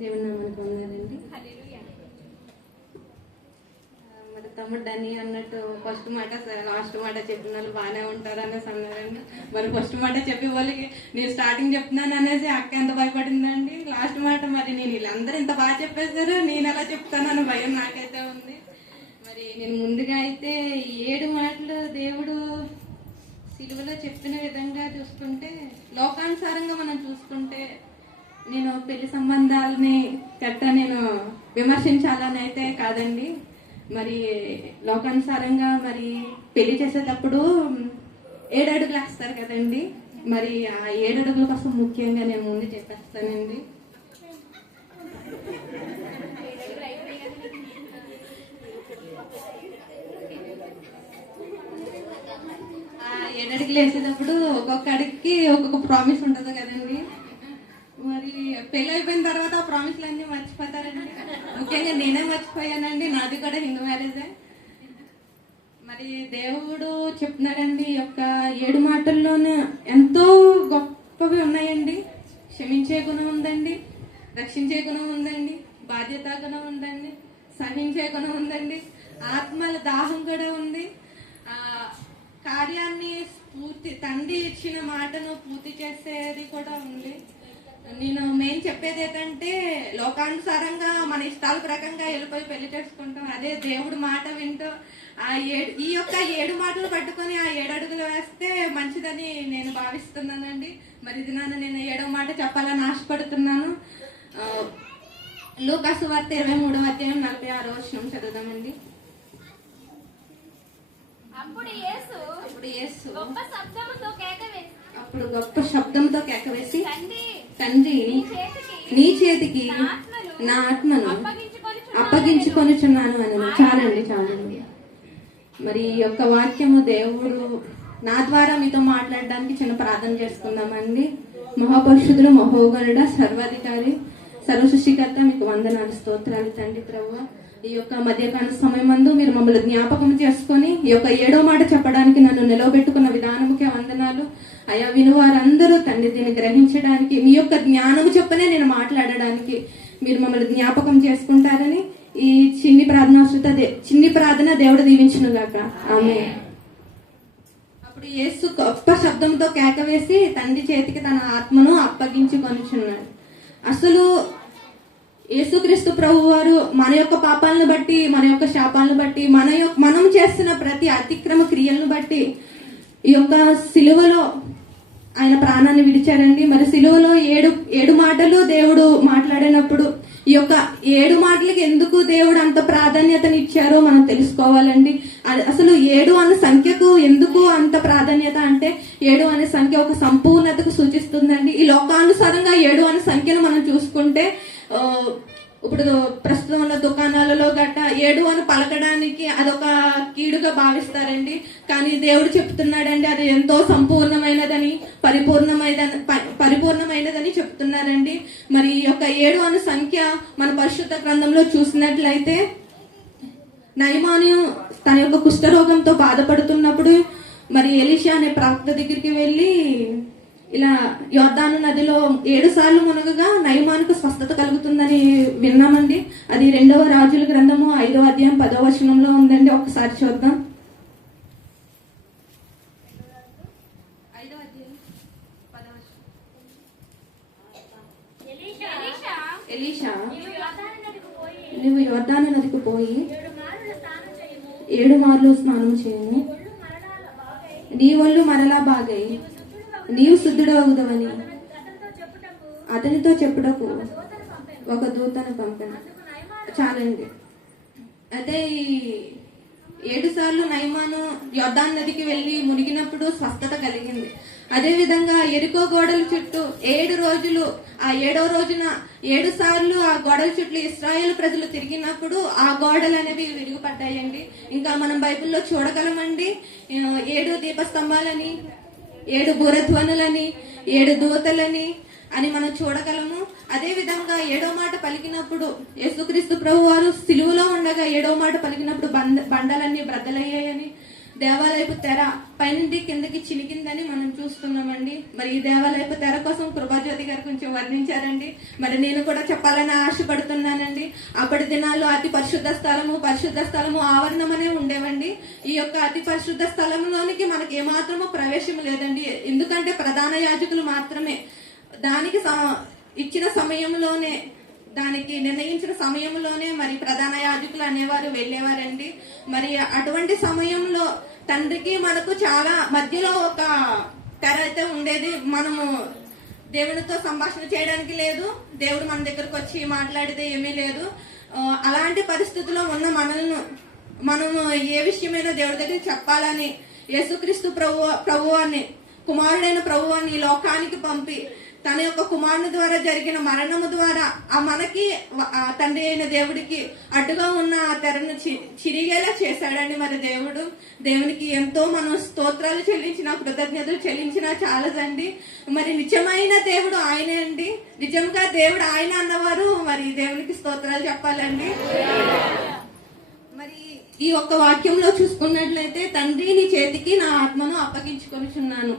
దేవుని నామానికి వందనాలండి. మరి తమ్ముడు డని అన్నట్టు ఫస్ట్ మాట లాస్ట్ మాట చెప్పిన వాళ్ళు బాగానే ఉంటారు అనేసి అన్నారండి. మరి ఫస్ట్ మాట చెప్పే వాళ్ళకి నేను స్టార్టింగ్ చెప్తున్నాను అనేసి అక్క ఎంత భయపడిందండి. లాస్ట్ మాట మరి నేను వీళ్ళందరూ ఇంత బాగా చెప్పేశారు, నేను ఎలా చెప్తానని భయం నాకైతే ఉంది. మరి నేను ముందుగా అయితే 7 మాటలు దేవుడు సిలువలో చెప్పిన విధంగా చూసుకుంటే, లోకానుసారంగా మనం చూసుకుంటే, నేను పెళ్లి సంబంధాలని నేను విమర్శించాలని అయితే కాదండి. మరి లోకానుసారంగా మరి పెళ్లి చేసేటప్పుడు 7 అడుగులు వేస్తారు కదండి. మరి ఆ 7 అడుగుల కోసం ముఖ్యంగా నేను ముందు చెప్పేస్తానండి. ఆ 7 అడుగులు వేసేటప్పుడు ఒక్కొక్క అడుగుకి ఒక్కొక్క ప్రామిస్ ఉంటుంది కదండి. మరి పెళ్ళి అయిపోయిన తర్వాత ఆ ప్రామిస్లు అన్ని మర్చిపోతారండి. ముఖ్యంగా నేనే మర్చిపోయానండి, నాది కూడా హిందూ మ్యారేజే. మరి దేవుడు చెప్తున్నాడండి, ఈ యొక్క 7 మాటల్లోనే ఎంతో గొప్పవి ఉన్నాయండి. క్షమించే గుణం ఉందండి, రక్షించే గుణం ఉందండి, బాధ్యత గుణం ఉందండి, సహించే గుణం ఉందండి, ఆత్మల దాహం కూడా ఉంది. కార్యాన్ని తండ్రి ఇచ్చిన మాటను పూర్తి చేసేది కూడా ఉంది. నేను మెయిన్ చెప్పేది ఏంటంటే, లోకానుసారంగా మన ఇష్టాల ప్రకంగా వెళ్ళిపోయి పెళ్లి చేసుకుంటాం. అదే దేవుడు మాట వింటూ ఈ యొక్క 7 మాటలు పట్టుకొని ఆ 7 అడుగులు వేస్తే మంచిదని నేను భావిస్తున్నానండి. మరి ఇది నేను 7వ మాట చెప్పాలని ఆశపడుతున్నాను. లూకా సువార్త 23వ అధ్యాయం 46వ వచనం చదువుదామండి. అప్పుడు యేసు గొప్ప శబ్దంతో కేక వేసి, తండ్రి నీ చేతికి నా ఆత్మను అప్పగించుకొనుచున్నాను అని. చాలండి. మరి ఈ యొక్క వాక్యము దేవుడు నా ద్వారా మీతో మాట్లాడడానికి చిన్న ప్రార్థన చేసుకుందామండి. మహాపరిశుద్ధుడు, మహోగరుడ, సర్వాధికారి, సర్వసృష్టికర్త, మీకు వందనాలు, స్తోత్రాలు తండ్రి ప్రభువా. ఈ యొక్క మధ్యకాల సమయమందు మీరు మమ్మల్ని జ్ఞాపకం చేసుకొని ఈ యొక్క 7వ మాట చెప్పడానికి నన్ను నిలవబెట్టుకున్న విధానముకే వందనాలు అయా. వినువారందరూ తండ్రి దీన్ని గ్రహించడానికి, మీ యొక్క జ్ఞానము చెప్పనే నేను మాట్లాడడానికి మీరు మమ్మల్ని జ్ఞాపకం చేసుకుంటారని ఈ చిన్ని ప్రార్థన దేవుడు దీవించును గాక. ఆమేన్. అప్పుడు యేసు గొప్ప శబ్దంతో కేక వేసి తండ్రి చేతికి తన ఆత్మను అప్పగించుకొనుచున్నాడు. అసలు యేసుక్రీస్తు ప్రభు వారు మన యొక్క పాపాలను బట్టి, మన యొక్క శాపాలను బట్టి, మనం చేస్తున్న ప్రతి అతిక్రమ క్రియలను బట్టి ఈ యొక్క సిలువలో ఆయన ప్రాణాన్ని విడిచారండి. మరి సిలువలో 7 మాటలు దేవుడు మాట్లాడినప్పుడు ఈ యొక్క 7 మాటలకి ఎందుకు దేవుడు అంత ప్రాధాన్యతని ఇచ్చారో మనం తెలుసుకోవాలండి. అసలు 7 అనే సంఖ్యకు ఎందుకు అంత ప్రాధాన్యత అంటే, 7 అనే సంఖ్య ఒక సంపూర్ణతకు సూచిస్తుందండి. ఈ లోకానుసారంగా 7 అనే సంఖ్యను మనం చూసుకుంటే, ఇప్పుడు ప్రస్తుతం ఉన్న దుకాణాలలో గట్ట 7 అని పలకడానికి అదొక కీడుగా భావిస్తారండి. కానీ దేవుడు చెప్తున్నాడండి, అది ఎంతో సంపూర్ణమైనదని, పరిపూర్ణమైనదని చెప్తున్నారండి. మరి ఈ యొక్క 7 అనే సంఖ్య మన పరిశుద్ధ గ్రంథంలో చూసినట్లయితే, నయమాను తన యొక్క కుష్ఠరోగంతో బాధపడుతున్నప్పుడు మరి ఎలీషా అనే ప్రవక్త దగ్గరికి వెళ్ళి ఇలా యోర్దాను నదిలో 7 సార్లు మునగగా నయమానుకు స్వస్థత కలుగుతుందని విన్నామండి. అది 2వ రాజుల గ్రంథము 5వ అధ్యాయం 10వ వచనంలో ఉందండి. ఒకసారి చూద్దాం. 5వ అధ్యాయం 10వ వచనం. ఎలీషా నువ్వు యోర్దాను నదికి పోయి 7 మార్లు స్నానం చేయము, నీ ఒళ్ళు మరలా బాగై నీవు శుద్ధుడు అవుదవని అతనితో చెప్పుటకు ఒక దూతను పంపాను. చాలండి. అయితే ఈ 7 సార్లు నయమాను యోర్దాను నదికి వెళ్లి మునిగినప్పుడు స్వస్థత కలిగింది. అదే విధంగా ఎరికో గోడల చుట్టూ 7 రోజులు, ఆ 7వ రోజున 7 సార్లు ఆ గోడల చుట్టూ ఇశ్రాయేలు ప్రజలు తిరిగినప్పుడు ఆ గోడలు అనేవి విరిగిపడ్డాయండి. ఇంకా మనం బైబిల్లో చూడగలమండి, 7 దీపస్తంభాలని, 7 బూరధ్వనులని, 7 దూతలని అని మనం చూడగలము. అదే విధంగా 7వ మాట పలికినప్పుడు యేసుక్రీస్తు ప్రభు వారు సిలువలో ఉండగా 7వ మాట పలికినప్పుడు బండలన్నీ బ్రద్దలయ్యాయని, దేవాలయపు తెర పైనుండి కిందకి చినికిందని మనం చూస్తున్నామండి. మరి ఈ దేవాలయపు తెర కోసం కృపాజ్యోతి గారు కొంచెం వర్ణించారండి. మరి నేను కూడా చెప్పాలని ఆశపడుతున్నానండి. అప్పటి దినాల్లో అతి పరిశుద్ధ స్థలము ఆవరణం అనే ఉండేవండి. ఈ యొక్క అతి పరిశుద్ధ స్థలంలోనికి మనకి ఏమాత్రమూ ప్రవేశం లేదండి. ఎందుకంటే ప్రధాన యాజకులు మాత్రమే దానికి ఇచ్చిన సమయంలోనే, దానికి నిర్ణయించిన సమయంలోనే మరి ప్రధాన యాజకులు అనేవారు వెళ్ళేవారండి. మరి అటువంటి సమయంలో తండ్రికి మనకు చాలా మధ్యలో ఒక తెర అయితే ఉండేది. మనము దేవునితో సంభాషణ చేయడానికి లేదు, దేవుడు మన దగ్గరకు వచ్చి మాట్లాడితే ఏమీ లేదు. అలాంటి పరిస్థితుల్లో ఉన్న మనము ఏ విషయమైనా దేవుడి దగ్గర చెప్పాలని యేసుక్రీస్తు ప్రభువాన్ని, కుమారుడైన ప్రభువాన్ని ఈ లోకానికి పంపి తన యొక్క కుమారుని ద్వారా జరిగిన మరణము ద్వారా మనకి తండ్రి అయిన దేవుడికి అడ్డుగా ఉన్న ఆ తెరను చిరిగేలా చేశాడండి. మరి దేవునికి ఎంతో మనం స్తోత్రాలు చెల్లించిన, కృతజ్ఞతలు చెల్లించినా చాలదండి. మరి నిజమైన దేవుడు ఆయనే అండి. నిజంగా దేవుడు ఆయన అన్నవారు మరి దేవునికి స్తోత్రాలు చెప్పాలండి. మరి ఈ ఒక్క వాక్యంలో చూసుకున్నట్లయితే, తండ్రి నీ చేతికి నా ఆత్మను అప్పగించుకొనిచున్నాను.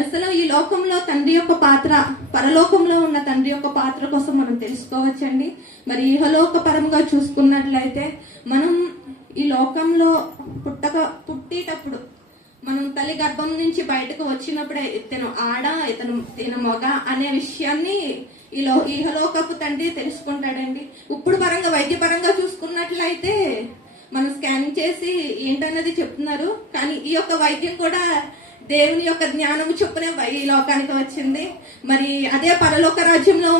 అసలు ఈ లోకంలో తండ్రి యొక్క పాత్ర, పరలోకంలో ఉన్న తండ్రి యొక్క పాత్ర కోసం మనం తెలుసుకోవచ్చండి. మరి ఇహలోక పరంగా చూసుకున్నట్లయితే, మనం ఈ లోకంలో పుట్టేటప్పుడు మనం తల్లి గర్భం నుంచి బయటకు వచ్చినప్పుడే ఇతను ఆడ, ఇతను మగ అనే విషయాన్ని ఇహలోకపు తండ్రి తెలుసుకుంటాడండి. ఇప్పుడు పరంగా, వైద్యపరంగా చూసుకున్నట్లయితే మనం స్కానింగ్ చేసి ఏంటన్నది చెప్తున్నారు. కానీ ఈ యొక్క వైద్యం కూడా దేవుని యొక్క జ్ఞానము చొప్పునే ఈ లోకానికి వచ్చింది. మరి అదే పరలోక రాజ్యంలో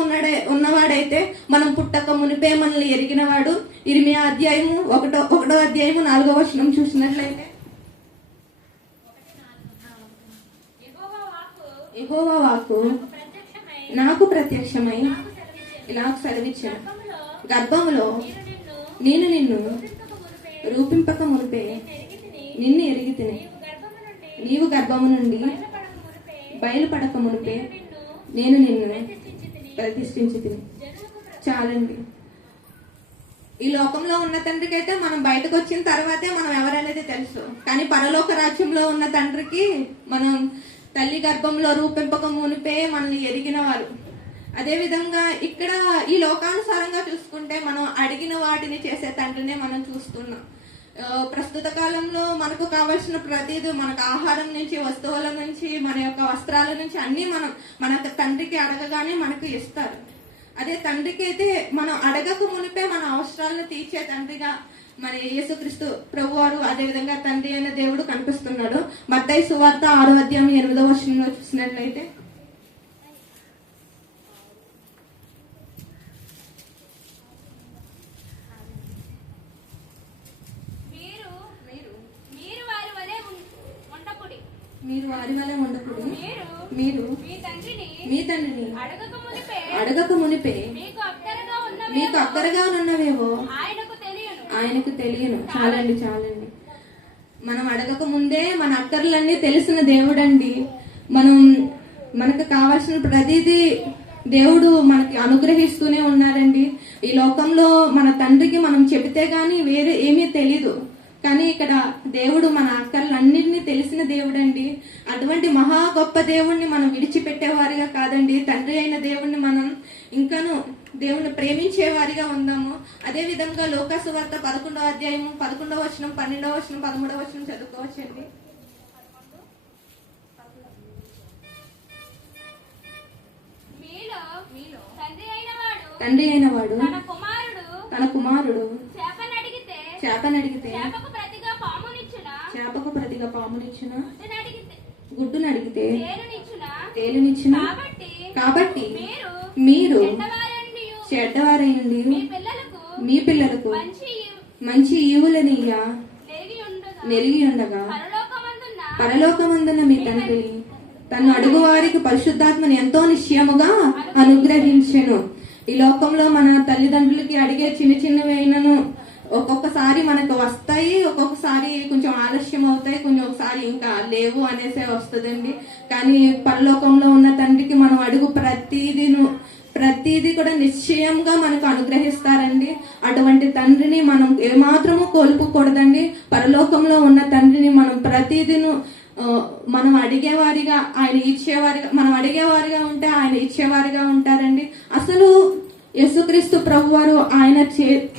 ఉన్నవాడైతే మనం పుట్టక మునిపే మనల్ని ఎరిగినవాడు. ఇర్మియా అధ్యాయము 1వ అధ్యాయము 4వ వచనం చూసినట్లయితే, యెహోవా వాక్కు నాకు ప్రత్యక్షమై ఇలాగ సెలవిచ్చాను, గర్భములో నేను నిన్ను రూపింపక మునిపే నిన్ను ఎరిగితిని, నీవు గర్భము నుండి బయలుపడక మునిపే నేను నిన్ను ప్రతిష్ఠించితిని. చాలండి. ఈ లోకంలో ఉన్న తండ్రికి అయితే మనం బయటకు వచ్చిన తర్వాతే మనం ఎవరనేది తెలుసు. కానీ పరలోక రాజ్యంలో ఉన్న తండ్రికి మనం తల్లి గర్భంలో రూపింపక మునిపే మనల్ని ఎరిగిన వారు. అదే విధంగా ఇక్కడ ఈ లోకానుసారంగా చూసుకుంటే మనం అడిగిన వాటిని చేసే తండ్రినే మనం చూస్తున్నాం. ప్రస్తుత కాలంలో మనకు కావాల్సిన ప్రతిదీ, మనకు ఆహారం నుంచి, వస్తువుల నుంచి, మన యొక్క వస్త్రాల నుంచి అన్ని మన తండ్రికి అడగగానే మనకు ఇస్తారు. అదే తండ్రికి అయితే మనం అడగక మునిపే మన అవసరాలను తీర్చే తండ్రిగా మన యేసుక్రీస్తు ప్రభువారు, అదే విధంగా తండ్రి అయిన దేవుడు కనిపిస్తున్నాడు. మత్తయి సువార్త 6వ అధ్యాయం 8వ వచనంలో చూసినట్లయితే, మీరు వారి వలె ఉండకుడి, మీరు మీ తండ్రిని అడగక మునిపే మీకు అక్కరగా ఉన్నవేవో ఆయనకు తెలియను. చాలండి. మనం అడగక ముందే మన అక్కర్లన్నీ తెలిసిన దేవుడండి. మనకు కావాల్సిన ప్రతిదీ దేవుడు మనకి అనుగ్రహిస్తూనే ఉన్నారండి. ఈ లోకంలో మన తండ్రికి మనం చెబితే గాని వేరే ఏమీ తెలీదు. కానీ ఇక్కడ దేవుడు మన అక్కర్లన్నింటినీ తెలిసిన దేవుడండి. అటువంటి మహా గొప్ప దేవుణ్ణి మనం విడిచిపెట్టేవారిగా కాదండి. తండ్రి అయిన దేవుణ్ణి మనం ఇంకాను దేవుణ్ణి ప్రేమించేవారిగా ఉందాము. అదే విధంగా లూకా సువార్త 11వ అధ్యాయం 11వ వచనం, 12వ వచనం, 13వ వచనం చదువుకోవచ్చండి. తండ్రి అయిన వాడు తన కుమారుడు చేపనడిగితే చేపకు ప్రతిగా పామునిచ్చున, గుడ్డును అడిగితే తేలునిచ్చున. కాబట్టి మీరు చెడ్డవారైంది మీ పిల్లలకు మంచి ఈవులనియ్య నెరిగి ఉండగా, పరలోకమందున్న మీ తండ్రి తను అడుగు వారికి పరిశుద్ధాత్మని ఎంతో నిశ్చయముగా అనుగ్రహించెను. ఈ లోకంలో మన తల్లిదండ్రులకి అడిగే చిన్నవైనను ఒక్కొక్కసారి మనకు వస్తాయి, ఒక్కొక్కసారి కొంచెం ఆలస్యం అవుతాయి, ఒకసారి ఇంకా లేవు అనేసే వస్తుందండి. కానీ పరలోకంలో ఉన్న తండ్రికి మనం అడుగు ప్రతిదీ కూడా నిశ్చయంగా మనకు అనుగ్రహిస్తారండి. అటువంటి తండ్రిని మనం ఏమాత్రము కోల్పోకూడదండి. పరలోకంలో ఉన్న తండ్రిని మనం ప్రతి ప్రతిదిన మనం అడిగేవారిగా ఆయన ఇచ్చేవారిగా, మనం అడిగేవారిగా ఉంటే ఆయన ఇచ్చేవారిగా ఉంటారండి. అసలు యేసుక్రీస్తు ప్రభువారు ఆయన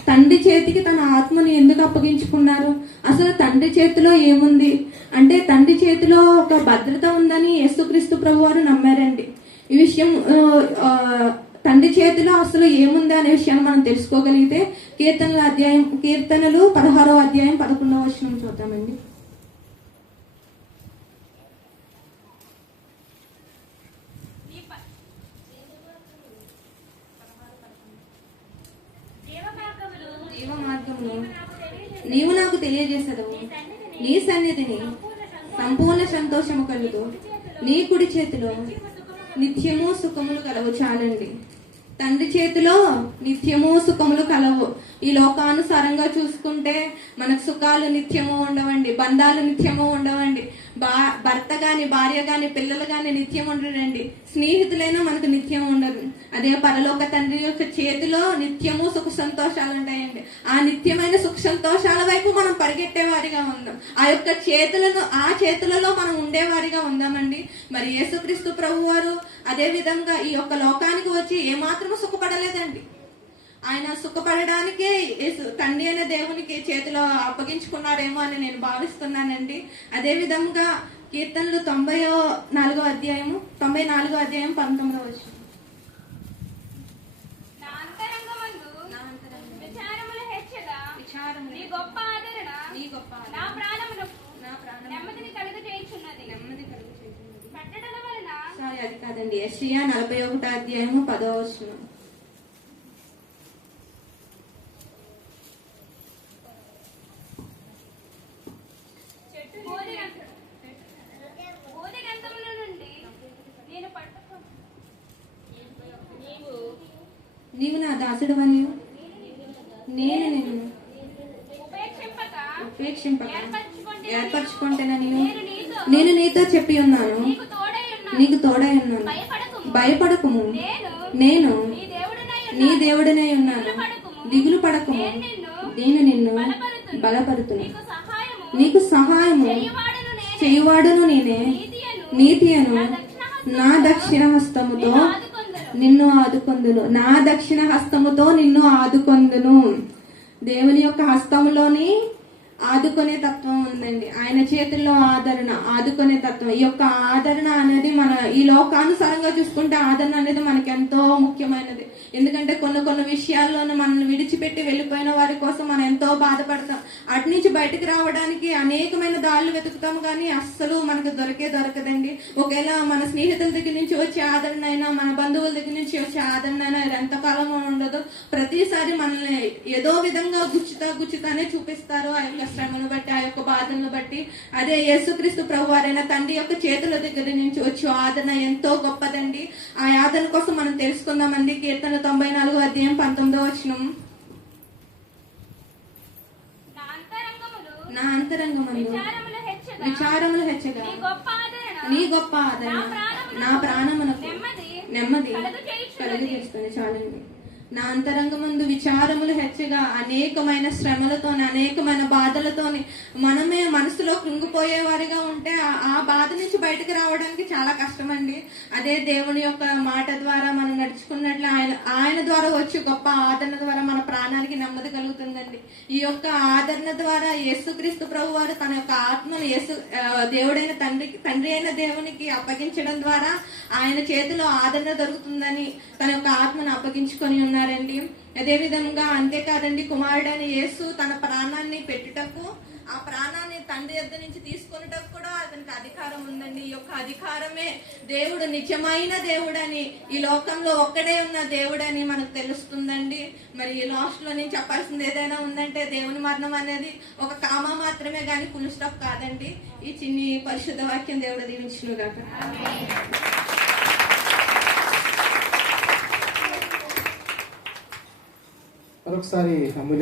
తండ్రి చేతికి తన ఆత్మని ఎందుకు అప్పగించుకున్నారు? అసలు తండ్రి చేతిలో ఏముంది అంటే తండ్రి చేతిలో ఒక భద్రత ఉందని యేసుక్రీస్తు ప్రభువారు నమ్మారండి. ఈ విషయం తండ్రి చేతిలో అసలు ఏముంది అనే విషయాన్ని మనం తెలుసుకోగలిగితే కీర్తనలు 16వ అధ్యాయం 11వ వచనం చూద్దామండి. నీవు నాకు తెలియజేసదవు, నీ సన్నిధిని సంపూర్ణ సంతోషము కలుగు, నీ కుడి చేతిలో నిత్యము సుఖములు కలవు. చాలండి, తండ్రి చేతిలో నిత్యము సుఖములు కలవు. ఈ లోకానుసారంగా చూసుకుంటే మనకు సుఖాలు నిత్యము ఉండవండి, బంధాలు నిత్యము ఉండవండి, భర్త గాని భార్య గాని పిల్లలు గాని నిత్యం ఉండరండి, స్నేహితులైనా మనకు నిత్యం ఉండరు. అదే పరలోక తండ్రి యొక్క చేతిలో నిత్యము సుఖ సంతోషాలు ఉంటాయండి. ఆ నిత్యమైన సుఖ సంతోషాల వైపు మనం పరిగెట్టే వారిగా ఉందాం. ఆ యొక్క చేతులలో మనం ఉండేవారిగా ఉందామండి. మరి యేసుక్రీస్తు ప్రభు వారు అదే విధంగా ఈ యొక్క లోకానికి వచ్చి ఏమాత్రము సుఖపడలేదండి. ఆయన సుఖపడడానికే తండ్రి అనే దేవునికి చేతిలో అప్పగించుకున్నారేమో అని నేను భావిస్తున్నానండి. అదే విధంగా కీర్తనలు 94వ అధ్యాయం 19వ వచనం. అది కాదండి, యెషయా 41వ అధ్యాయము 10వ వచనం. నీవు నా దాసుడు అని నేను నిన్ను ఉపేక్షింపక ఏర్పరచుకుంటేనని నేను నీతో చెప్పి ఉన్నాను, నీకు తోడై ఉన్నాను. భయపడకుము, నేను నీ దేవుడనై ఉన్నాను. దిగులు పడకుము, నేను నిన్ను బలపరుతును. నీకు సహాయము చేయువాడును నేనే, నీతియను నా దక్షిణ హస్తముతో నిన్ను ఆదుకొందును. నా దక్షిణ హస్తముతో నిన్ను ఆదుకొందును. దేవుని యొక్క హస్తములోని ఆదుకునే తత్వం ఉందండి. ఆయన చేతుల్లో ఆదుకునే తత్వం. ఈ యొక్క ఆదరణ అనేది మన ఈ లోకానుసారంగా చూసుకుంటే ఆదరణ అనేది మనకి ఎంతో ముఖ్యమైనది. ఎందుకంటే కొన్ని విషయాల్లోనూ మనల్ని విడిచిపెట్టి వెళ్ళిపోయిన వారి కోసం మనం ఎంతో బాధపడతాం. అటు నుంచి బయటకు రావడానికి అనేకమైన దారులు వెతుకుతాం, కానీ అస్సలు మనకు దొరకదండి. ఒకవేళ మన స్నేహితుల దగ్గర నుంచి వచ్చే ఆదరణ అయినా, మన బంధువుల దగ్గర నుంచి వచ్చే ఆదరణ అయినా ఎంతకాలం ఉండదు. ప్రతిసారి మనల్ని ఏదో విధంగా గుచ్చుతానే చూపిస్తారు. ఆ యొక్క శ్రమను బట్టి, ఆ యొక్క బాధలను బట్టి. అదే యేసుక్రీస్తు ప్రభువారైన తండ్రి యొక్క చేతుల దగ్గర నుంచి వచ్చే ఆదరణ ఎంతో గొప్పదండి. ఆ ఆదరణ కోసం మనం తెలుసుకుందామండి. కీర్తన 94వ అధ్యాయం 19వ వచనం. నా అంతరంగములు విచారములు హెచ్చగా నీ గొప్ప ఆదరణ నా ప్రాణమునకు నెమ్మది కలుగజేస్తుంది. చాలండి. నా అంతరంగమందు విచారములు హెచ్చగా అనేకమైన శ్రమలతోని, అనేకమైన బాధలతోని మనమే మనసులో కృంగిపోయే వారిగా ఉంటే ఆ బాధ నుంచి బయటకు రావడానికి చాలా కష్టమండి. అదే దేవుని యొక్క మాట ద్వారా మనం నడుచుకున్నట్లు ఆయన ద్వారా వచ్చే గొప్ప ఆదరణ ద్వారా మన ప్రాణానికి నెమ్మది కలుగుతుందండి. ఈ యొక్క ఆదరణ ద్వారా యేసుక్రీస్తు ప్రభు వారు తన యొక్క ఆత్మను దేవుడైన తండ్రి అయిన దేవునికి అప్పగించడం ద్వారా ఆయన చేతిలో ఆదరణ దొరుకుతుందని తన యొక్క ఆత్మను అప్పగించుకొని ఉన్నారండి. అదే విధంగా అంతేకాదండి, కుమారుడైన యేసు తన ప్రాణాన్ని పెట్టుటకు, ఆ ప్రాణాన్ని తండ్రి యొద్ద నుంచి తీసుకొనుటకు కూడా అతనికి అధికారం ఉందండి. ఈ యొక్క అధికారమే దేవుడు నిజమైన దేవుడని, ఈ లోకంలో ఒక్కడే ఉన్న దేవుడని మనకు తెలుస్తుందండి. మరి ఈ లాస్ట్ లో నేను చెప్పాల్సింది ఏదైనా ఉందంటే, దేవుని మరణం అనేది ఒక కామా మాత్రమే గాని ఫుల్ స్టాప్ కాదండి. ఈ చిన్ని పరిశుద్ధ వాక్యం దేవుడు దీవించును గాక. మరొకసారి